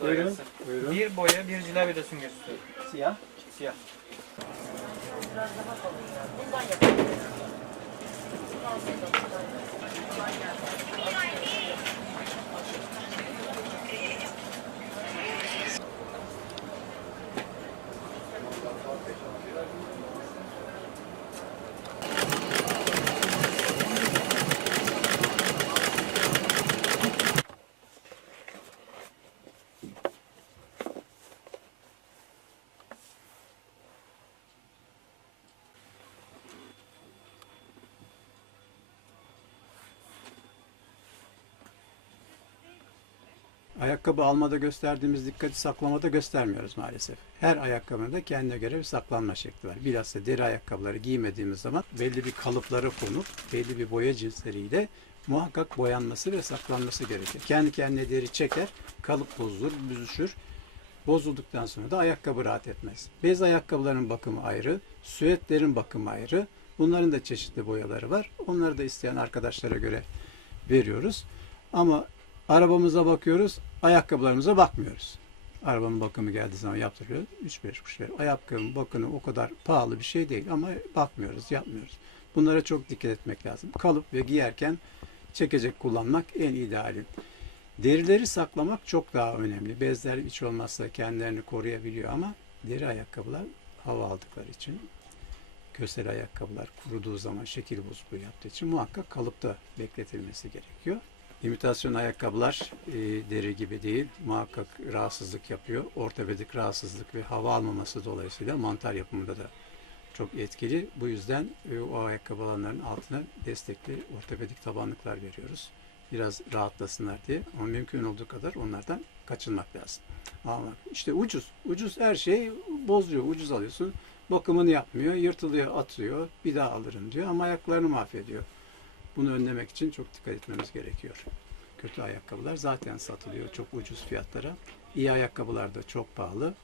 Buyurun. Buyurun. Bir boya, bir cila bir de sünger istiyorum. Siyah. Siyah. Ayakkabı almada gösterdiğimiz dikkati saklamada göstermiyoruz maalesef. Her ayakkabının da kendine göre bir saklanma şekli var. Bilhassa deri ayakkabıları giymediğimiz zaman belli bir kalıpları konup belli bir boya cinsleriyle muhakkak boyanması ve saklanması gerekir. Kendi kendine deri çeker, kalıp bozulur, büzüşür. Bozulduktan sonra da ayakkabı rahat etmez. Bez ayakkabıların bakımı ayrı, süetlerin bakımı ayrı. Bunların da çeşitli boyaları var. Onları da isteyen arkadaşlara göre veriyoruz. Ama arabamıza bakıyoruz, ayakkabılarımıza bakmıyoruz. Arabanın bakımı geldiği zaman yaptırıyoruz. 3-5 kuruş ver. Ayakkabının bakımı o kadar pahalı bir şey değil ama bakmıyoruz, yapmıyoruz. Bunlara çok dikkat etmek lazım. Kalıp ve giyerken çekecek kullanmak en ideali. Derileri saklamak çok daha önemli. Bezler hiç olmazsa kendilerini koruyabiliyor ama deri ayakkabılar hava aldıkları için kösel ayakkabılar kuruduğu zaman şekil bozukluğu yaptığı için muhakkak kalıpta bekletilmesi gerekiyor. İmitasyon ayakkabılar e, deri gibi değil. Muhakkak rahatsızlık yapıyor. Ortopedik rahatsızlık ve hava almaması dolayısıyla mantar yapımında da çok etkili. Bu yüzden e, o ayakkabı alanların altına destekli ortopedik tabanlıklar veriyoruz. Biraz rahatlasınlar diye ama mümkün olduğu kadar onlardan kaçınmak lazım. Ama işte ucuz. Ucuz her şey bozuyor. Ucuz alıyorsun. Bakımını yapmıyor. Yırtılıyor, atıyor. Bir daha alırım diyor ama ayaklarını mahvediyor. Bunu önlemek için çok dikkat etmemiz gerekiyor. Kötü ayakkabılar zaten satılıyor çok ucuz fiyatlara. İyi ayakkabılar da çok pahalı.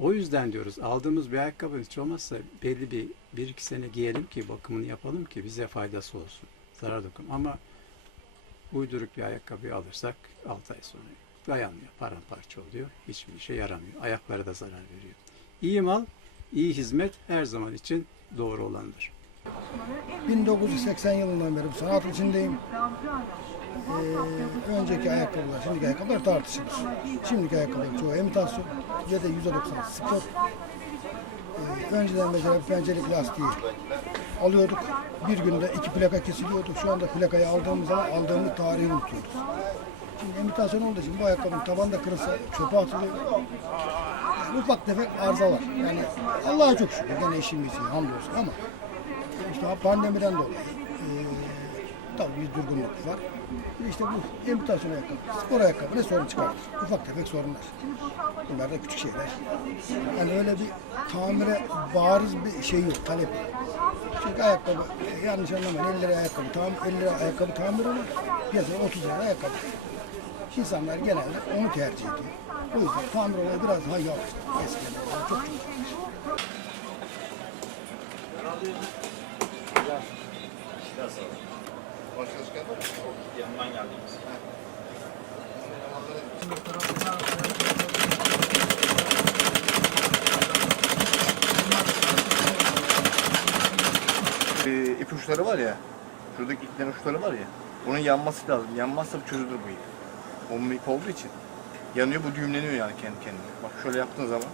O yüzden diyoruz aldığımız bir ayakkabı hiç olmazsa belli bir, bir iki sene giyelim ki bakımını yapalım ki bize faydası olsun. Zarar dokun. Ama uyduruk bir ayakkabıyı alırsak 6 ay sonra dayanmıyor. Paramparça oluyor. Hiçbir işe yaramıyor. Ayaklara da zarar veriyor. İyi mal, iyi hizmet her zaman için doğru olandır. 1980 yılından beri bu sanat içindeyim. Ee, önceki ayakkabılar, şimdiki ayakkabılar tartışılır. Şimdiki ayakkabılar çoğu imitasyon ya da %90 spor. Ee, önceden mesela pencerelik lastiği alıyorduk. Bir günde iki plaka kesiliyordu. Şu anda plakayı aldığımız zaman aldığımız tarihi unutuyoruz. Şimdi imitasyon olduğu için bu ayakkabının taban da kırılsa çöpe atılıyor. Yani ufak tefek arızalar. Yani Allah'a çok şükür. Gene işimiz iyi hamdolsun ama işte pandemiden dolayı eee tabii bir durgunluk var. İşte bu imitasyon ayakkabı, spor ayakkabı ne sorun çıkartır? Ufak tefek sorunlar. Bunlar da küçük şeyler. Yani öyle bir tamire bariz bir şey yok, talep. Çünkü ayakkabı, e, yanlış anlamayın, 50 lira ayakkabı, tam, 50 lira ayakkabı tamir olur. Piyasada 30 lira ayakkabı. İnsanlar genelde onu tercih ediyor. O yüzden tamir olayı biraz daha yavaş. Eskiden çok çok yavaş. Yanından geldiğimiz. Ee, ipuçları var ya, şuradaki iplerin uçları var ya, onun yanması lazım. Yanmazsa çözülür bu ip. Onun ip olduğu için. Yanıyor bu düğümleniyor yani kendi kendine. Bak şöyle yaptığın zaman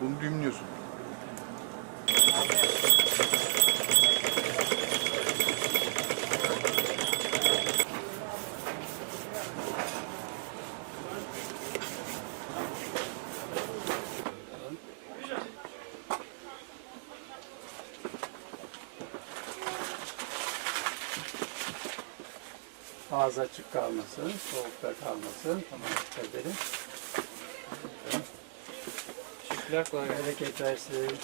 bunu düğümlüyorsun. Ağzı açık kalmasın, soğukta kalmasın. Tamam, dikkat edelim. Teşekkürler kolay gelsin. Bereket versin.